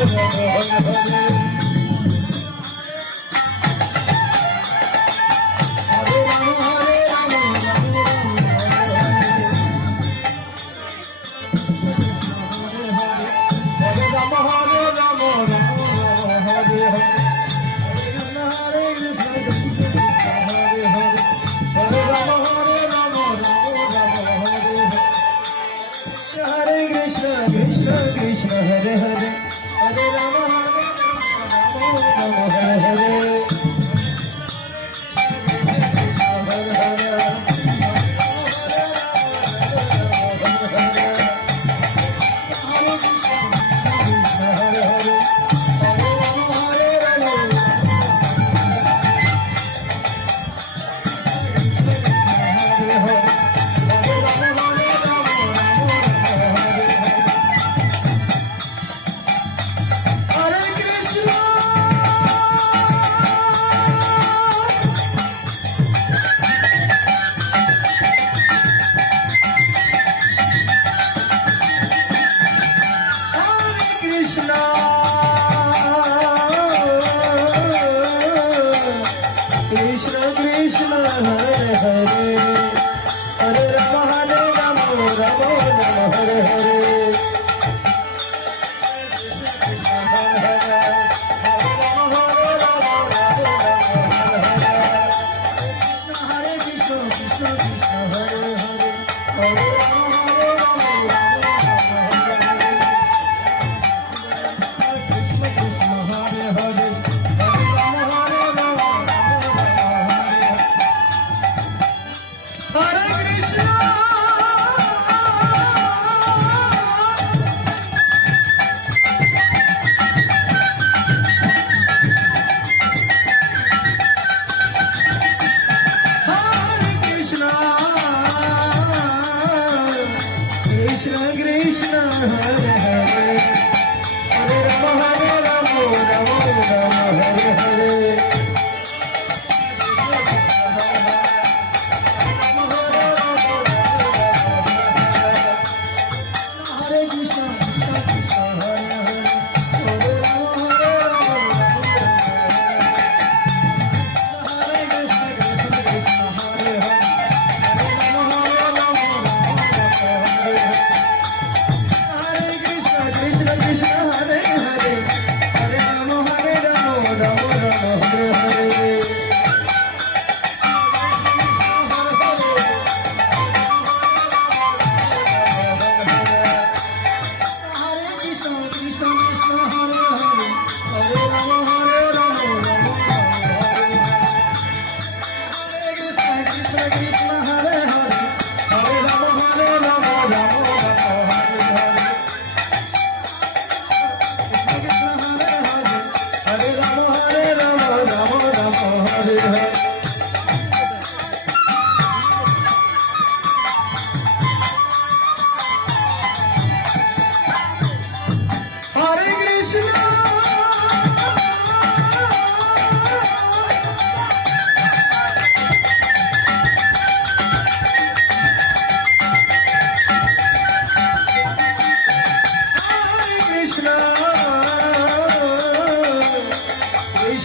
Hare Hare Krishna, Krishna